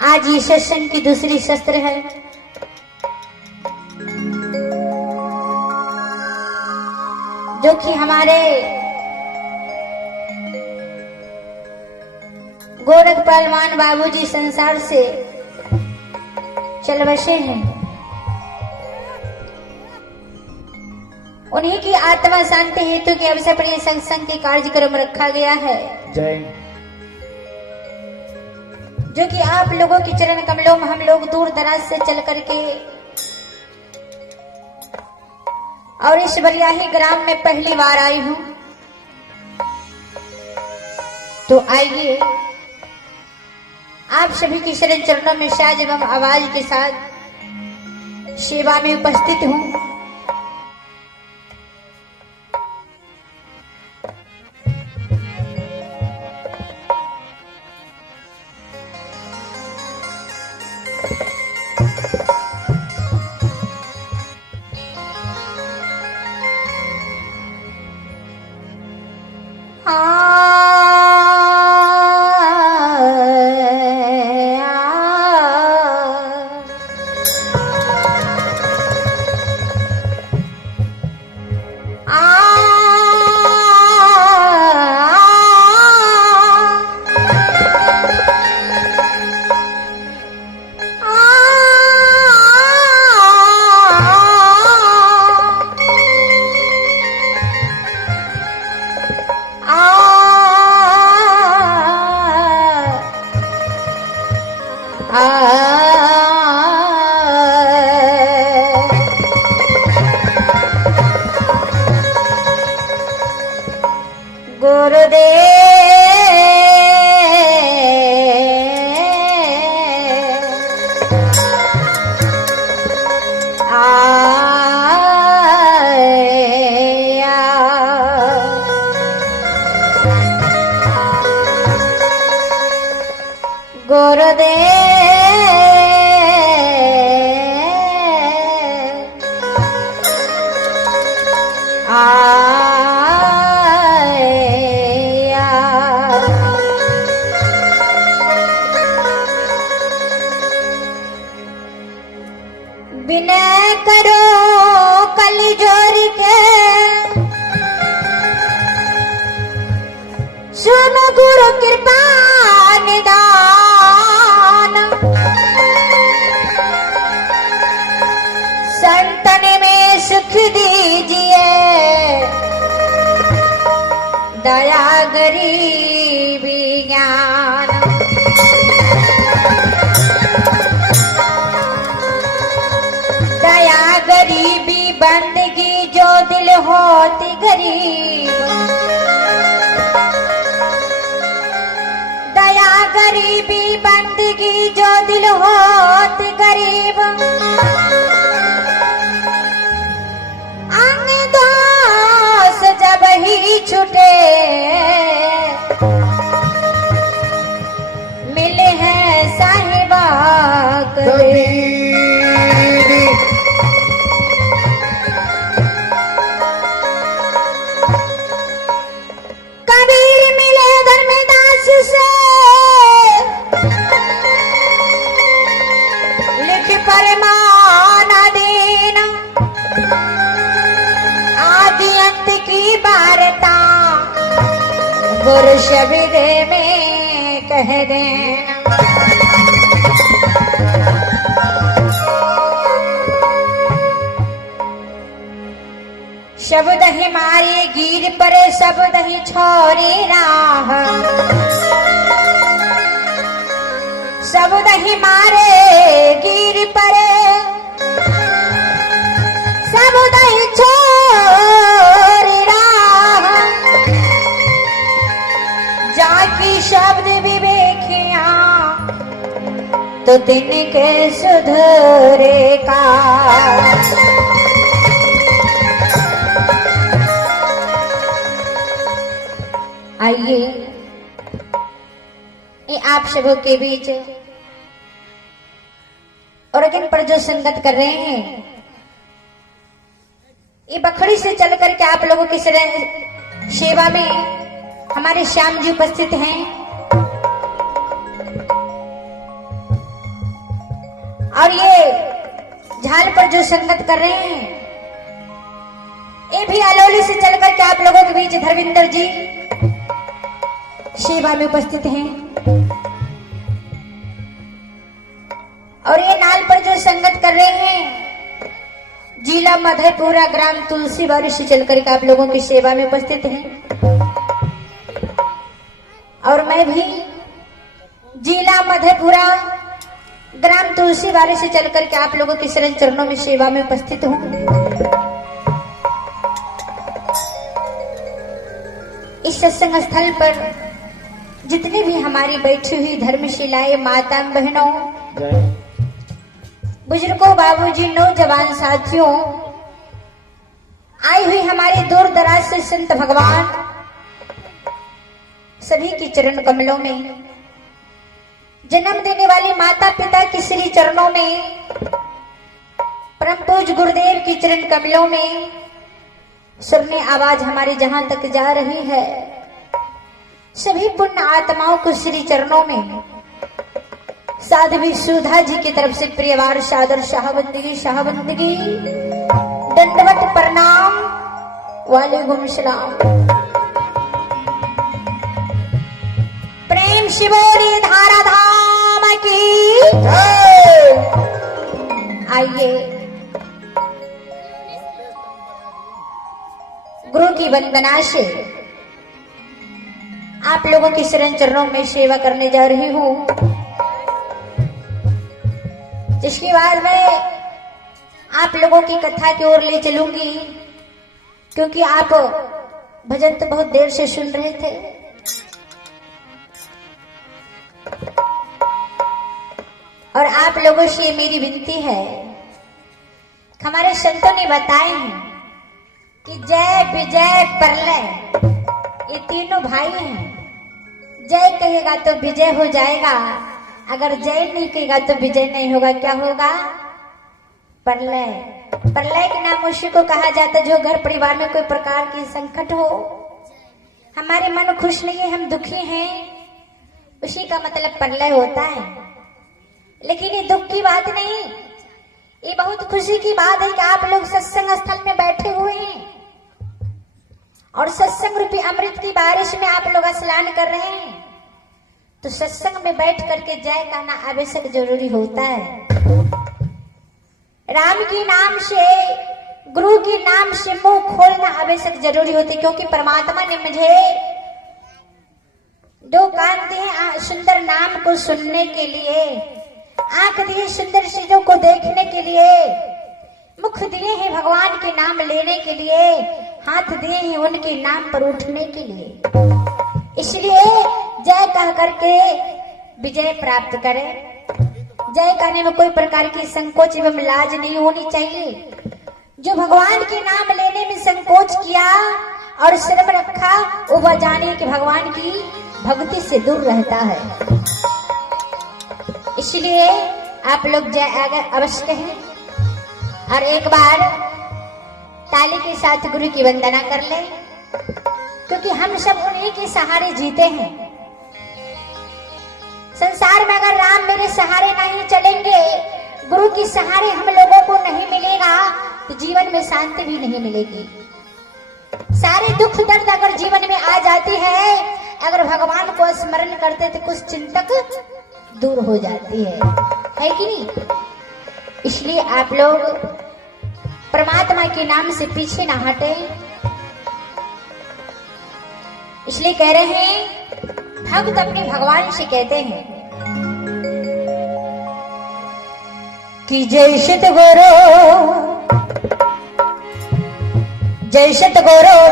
आज ये सत्संग की दूसरी शस्त्र है। जो कि हमारे गोरख पहलवान बाबूजी संसार से चल बसे हैं। उन्हीं की आत्मा शांति हेतु के अवसर पर यह सत्संग के कार्यक्रम रखा गया है। जय। जो कि आप लोगों के चरण कमलों में हम लोग दूर दराज से चल करके और इस बलियाही ग्राम में पहली बार आई हूं। तो आइए आप सभी के शरण चरणों में साज एवं आवाज के साथ सेवा में उपस्थित हूं। विनय करो कली जोर के सुन गुरु कृपा निदान। संतन में सुख दीजिए दया गरीबी ज्ञान। दया गरीबी बंदगी जो दिल होती गरीब। दया गरीबी बंदगी जो दिल होती गरीब। अंग दोष जब ही छूटे मिले हैं साहिबा कबीर। गुरु शब्द में कह देना। शब्द ही मारे गिर परे शब्द ही छोड़े राह। शब्द ही मारे गिर परे शब्द ही छोड़े राह। जाकी शब्द विवेकिया तो दिन के सुधरे का। आइए ये आप सबों के बीच ऑर्गन पर जो संगत कर रहे हैं ये बखड़ी से चल करके आप लोगों की सेवा में हमारे श्याम जी उपस्थित हैं। और ये झाल पर जो संगत कर रहे हैं, ये भी अलौली से चलकर के आप लोगों के बीच धर्मेंद्र जी सेवा में उपस्थित हैं। और ये नाल पर जो संगत कर रहे हैं, जिला मधेपुरा ग्राम तुलसीबाड़ी से चलकर के आप लोगों की सेवा में उपस्थित हैं। और मैं भी जिला मधेपुरा ग्राम तुलसीबाड़ी से चलकर के आप लोगों के शरण चरणों में सेवा में उपस्थित हूँ। इस सत्संग स्थल पर जितनी भी हमारी बैठी हुई धर्मशिलाएं, माता बहनों, बुजुर्गों, बाबूजी, नौजवान साथियों, आई हुई हमारे दूर दराज से संत भगवान, सभी की चरण कमलों में, जन्म देने वाली माता पिता की श्री चरणों में, परम पूज गुरुदेव की चरण कमलों में, सुरने आवाज हमारी जहां तक जा रही है, सभी पुण्य आत्माओं को श्री चरणों में साध्वी सुधा जी की तरफ से प्रियवार सादर शाहबंदगी दंडवत प्रणाम वालेकुम सलाम। प्रेम शिवोरी धारा धाम की आइए गुरु की वंदना से आप लोगों की शरण चरणों में सेवा करने जा रही हूँ, जिसके बाद मैं आप लोगों की कथा की ओर ले चलूंगी, क्योंकि आप भजन तो बहुत देर से सुन रहे थे। और आप लोगों से मेरी विनती है, हमारे संतों ने बताए हैं कि जय विजय प्रलय ये तीनों भाई हैं। जय कहेगा तो विजय हो जाएगा, अगर जय नहीं कहेगा तो विजय नहीं होगा। क्या होगा? प्रलय। प्रलय के नाम उसी को कहा जाता है जो घर परिवार में कोई प्रकार की संकट हो, हमारे मन खुश नहीं है, हम दुखी हैं, उसी का मतलब प्रलय होता है। लेकिन ये दुख की बात नहीं, ये बहुत खुशी की बात है कि आप लोग सत्संग स्थल में बैठे हुए हैं और सत्संग रूपी अमृत की बारिश में आप लोग स्नान कर रहे हैं। तो सत्संग में बैठ करके जय कहना आवश्यक जरूरी होता है। राम के नाम से, गुरु के नाम से मुंह खोलना आवश्यक जरूरी होती है, क्योंकि परमात्मा ने मुझे दो कान दिए सुंदर नाम को सुनने के लिए, आंख दिए सुंदर चीजों को देखने के लिए, मुख दिए हैं भगवान के नाम लेने के लिए, हाथ दिए हैं उनके नाम पर उठने के लिए। इसलिए जय कह करके विजय प्राप्त करें। जय कहने में कोई प्रकार की संकोच एवं लाज नहीं होनी चाहिए। जो भगवान के नाम लेने में संकोच किया और शर्म रखा, वो जाने कि भगवान की भक्ति से दूर रहता है। इसलिए आप लोग जय अवश्य कहें और एक बार ताली के साथ गुरु की वंदना कर ले, क्योंकि हम सब उन्हीं के सहारे जीते हैं। संसार में अगर राम मेरे सहारे नहीं चलेंगे, गुरु के सहारे हम लोगों को नहीं मिलेगा, तो जीवन में शांति भी नहीं मिलेगी। सारे दुख दर्द अगर जीवन में आ जाती है, अगर भगवान को स्मरण करते तो कुछ चिंतक दूर हो जाती है कि नहीं? इसलिए आप लोग परमात्मा के नाम से पीछे ना हटे। इसलिए कह रहे हैं, भक्त अपने भगवान से कहते हैं कि जय सतगुरु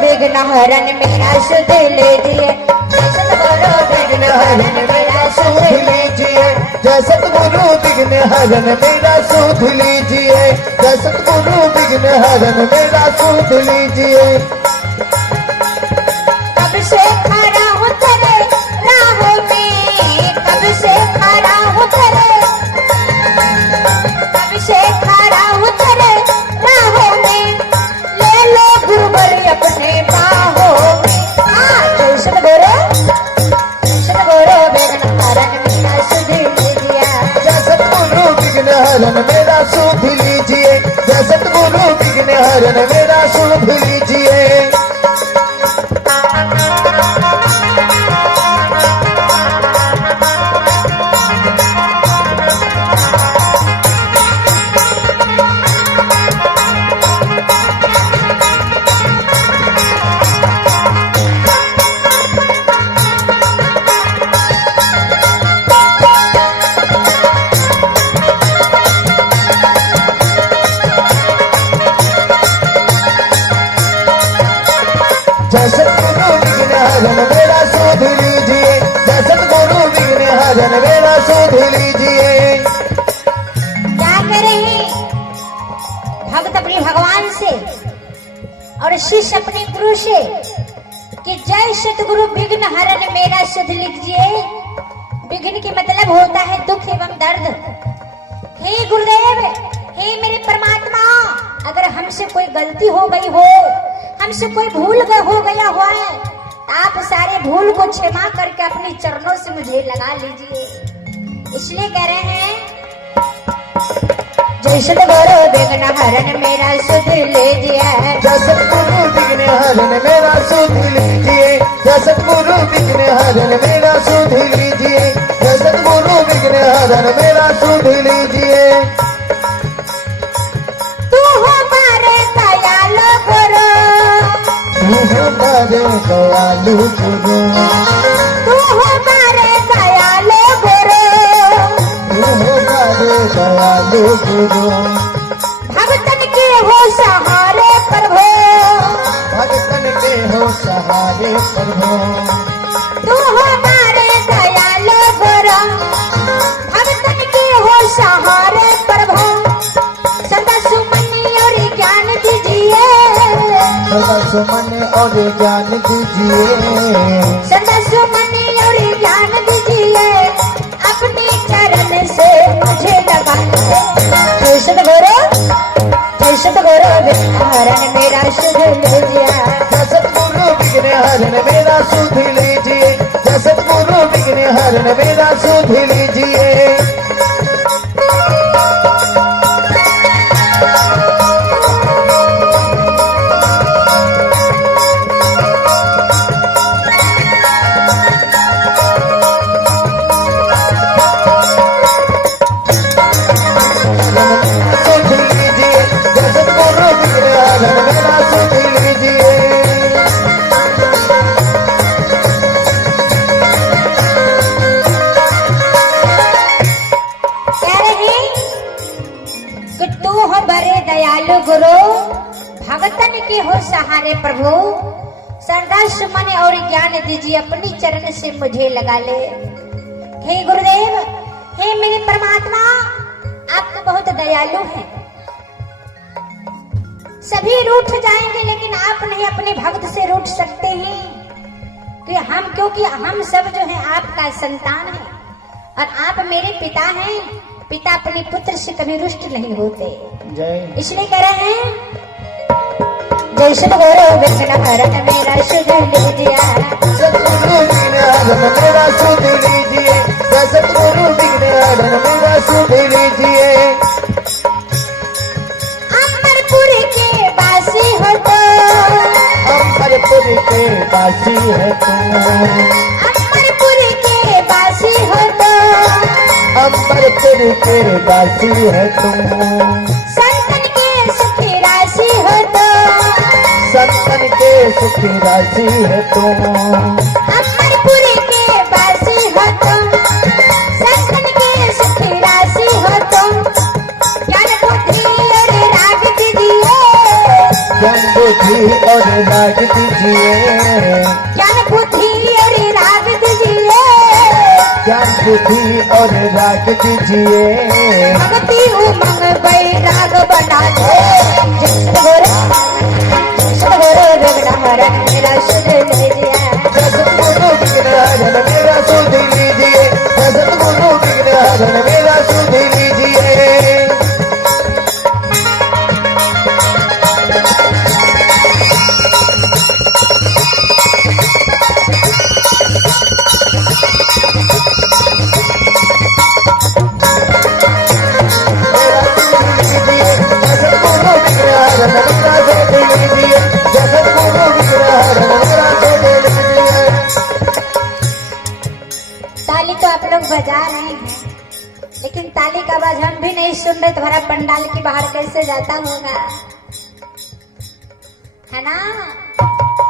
विघ्न हरन मेरा सुध लीजिए। जय सतगुरु विघ्न हरन मेरा सुध लीजिए। जय सतगुरु विघ्न हरन मेरा सुध लीजिए। जय सतगुरु विघ्न हरन मेरा सुध लीजिए। कब से खड़ा हूँ तेरे राहों में, कब से खड़ा हूँ तेरे, कब से खड़ा हूँ तेरे राहों में, ले लो गुरुवर अपने बाहों में। जय सतगुरु विघ्न हरन मेरा सुध लीजिए। जय सतगुरु विघ्न हरण मेरा सुध लीजिए, जय सतगुरु विघ्न हरण मेरा सुध लीजिए। जय सतगुरु विघ्न हरण मेरा सुध लीजिए, जय सतगुरु विघ्न हरण मेरा सुध लीजिए। क्या करें भक्त अपने भगवान से और शिष्य अपने गुरु से कि जय सतगुरु विघ्न हरण मेरा सुध लीजिए। विघ्न की मतलब होता है दुख एवं दर्द। हे गुरुदेव, हे मेरे परमात्मा, अगर हमसे कोई गलती हो गई हो, हमसे कोई भूल हो गया हुआ है, आप सारे भूल को क्षमा करके अपने चरणों से मुझे लगा लीजिए। इसलिए कह रहे हैं जय सतगुरु विघ्न हरण मेरा सुध लीजिए, जय सतगुरु विघ्न हरण मेरा सुध लीजिए, जय सतगुरु विघ्न हरण मेरा सुध लीजिए, जय सतगुरु विघ्न हरण मेरा सुध लीजिए। तू हमारे दयालु गुरु, तू हमारे दयालु गुरु, तू हमारे दयालु गुरु, तू हमारे दयालु गुरु। भक्तन के हो सहारे प्रभु, भक्तन के हो सहारे प्रभु, तू हमारे दयालु गुरु, भक्तन के हो सहारे प्रभु। सदा सुमन और ज्ञान दीजिए, सदा सुमन और ज्ञान दीजिए, सदा सुमन और ज्ञान दीजिए, अपने चरण से मुझे लगा। जय सतगुरु, जय सतगुरु विघ्न हरण मेरा सुध लीजिए, जय सतगुरु विघ्न हरण मेरा सुध लीजिए, जय सतगुरु विघ्न हरण मेरा सुध लीजिए। सुध लीजिए, जय सतगुरु विघ्न हरण मेरा सुध लीजिए। कह रहे कि तू हो बड़े दयालु गुरु, भगतन के हो सहारे प्रभु। सरदा सुमन और ज्ञान दीजिए, अपनी चरण से मुझे लगा ले। हे गुरुदेव, हे मेरे परमात्मा, आप तो बहुत दयालु हैं। सभी रूठ जाएंगे लेकिन आप नहीं अपने भक्त से रूठ सकते हैं क्योंकि हम सब जो है आपका संतान है और आप मेरे पिता हैं। पिता अपने पुत्र से कभी रुष्ट नहीं होते। जय इसलिए कह रहे हैं जय सतगुरु विघ्न हरण मेरा सुध लीजिए, सतगुरु विघ्न हरण मेरा सुध लीजिए, जय सतगुरु विघ्न हरण मेरा सुध लीजिए। अमरपुर के बासी हो तो, अमरपुर के बासी है तू, अमरपुर के बासी हो तो, अमरपुर के बासी है तू, संतन के सुखी राशि हो तो, संतन के सुखी राशि है तू, अमरपुर के बासी हो तो, संतन के सुखी राशि हो तो। ज्ञान बुद्धि और राग दीजिए, ज्ञान बुद्धि और राग दीजिए, ज्ञान बुद्धि और राग दीजिए, ज्ञान बुद्धि और राग दीजिए। भक्ति उमंग वैराग बना दे। सतगुरु विघ्न हरण मेरा सुध लीजिए, जय सतगुरु विघ्न हरण मेरा सुध लीजिए, जय सतगुरु विघ्न हरण मेरा सुध लीजिए। लोग बजा रहे हैं, लेकिन ताली का आवाज हम भी नहीं सुन रहे। तुम्हारा पंडाल के बाहर कैसे जाता होगा, है ना।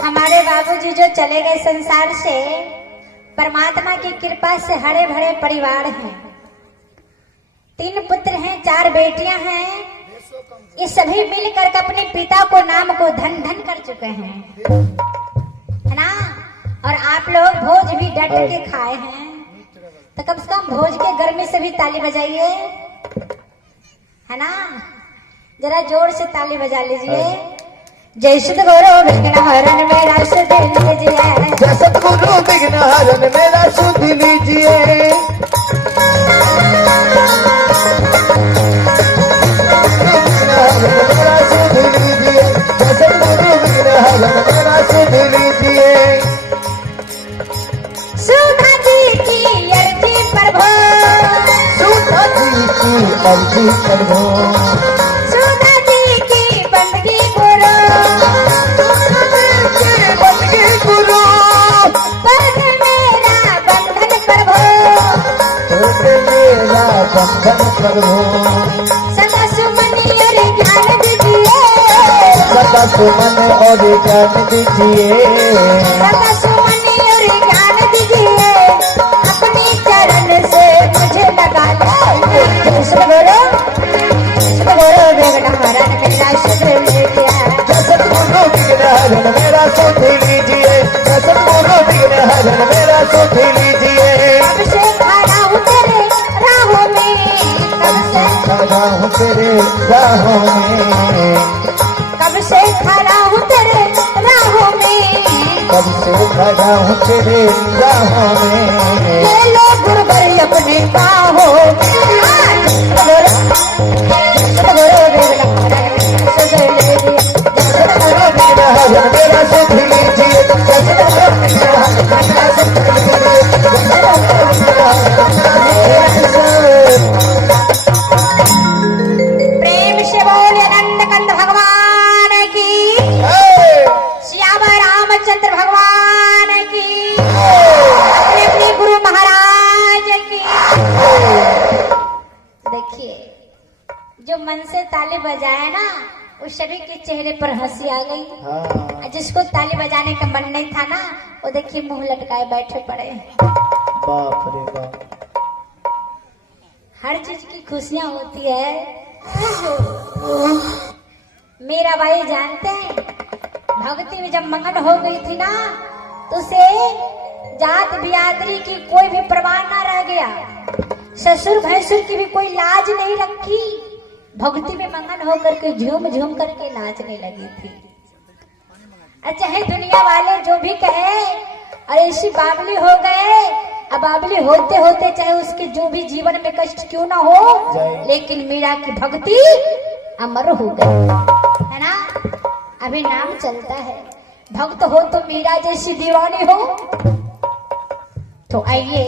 हमारे बाबूजी जो चले गए संसार से, परमात्मा की कृपा से हरे भरे परिवार हैं। 3 पुत्र हैं, 4 बेटियां हैं। ये सभी मिलकर अपने पिता को नाम को धन धन कर चुके हैं, है ना। और आप लोग भोज भी डट के खाए हैं, तो कम से कम भोज के गर्मी से भी ताली बजाइए, है ना। जरा जोर से ताली बजा लीजिए। जय सतगुरु विघ्न हरण मेरा सुध लीजिए, जय सतगुरु विघ्न हरण मेरा सुध लीजिए। मेरा सुध लीजिए, जय सतगुरु विघ्न हरण मेरा सुध लीजिए। सुधा जी की अर्जी प्रभु, सुधा जी की अर्जी प्रभु, सुधा जी की बंदगी गुरु, बंदगी गुरु, पग मेरा बंधन प्रभु, मेरा बंधन प्रभु। सदा सुमन और ज्ञान दीजिए, सदा सुमन और ज्ञान दीजिए, सदा सुमन और ज्ञान दीजिए, अपने चरण से मुझे लगा लो। जय सतगुरु विघ्न हरण मेरा सुध लीजिए, जय सतगुरु विघ्न हरण मेरा सुध लीजिए, जय सतगुरु विघ्न हरण मेरा सुध लीजिए। कब से खड़ा हूँ तेरे राहों में, कब से खड़ा हूँ तेरे राहों में, कब से खड़ा हूँ तेरे राहों में, कब से खड़ा हूँ तेरे राहों में। ले लो गुरुवर अपने बाहों में। सतगुरु विघ्न हरण मेरा सुध लीजिए, हरण मेरा सुध लीजिए, जय सतगुरु विघ्न हरण मेरा सुध लीजिए, जय सतगुरु विघ्न हरण मेरा सुध। प्रेम से बोले अनंत कंद भगवान की, श्याम रामचंद्र भगवान की, अपने अपने गुरु महाराज की। देखिए, जो मन से ताली बजाए ना, उस सभी के चेहरे पर हंसी आ गई। हाँ, जिसको ताली बजाने का मन नहीं था ना, वो देखिए मुंह लटकाए बैठे पड़े। बाप रे बाप। हर चीज की खुशियां होती है। मेरा भाई जानते हैं, भक्ति में जब मगन हो गई थी ना, तो उसे जात बिरादरी की कोई भी परवाह ना रह गया, ससुर भैंसुर की भी कोई लाज नहीं रखी। भक्ति में मगन होकर के झूम झूम करके नाचने लगी थी। अच्छा है, दुनिया वाले जो भी कहे, अरे ऐसी बावली हो गए। अब बावली होते होते चाहे उसके जो भी जीवन में कष्ट क्यों ना हो, लेकिन मीरा की भक्ति अमर हो गई, है ना। अभी नाम चलता है, भक्त हो तो मीरा जैसी दीवानी हो। तो आइए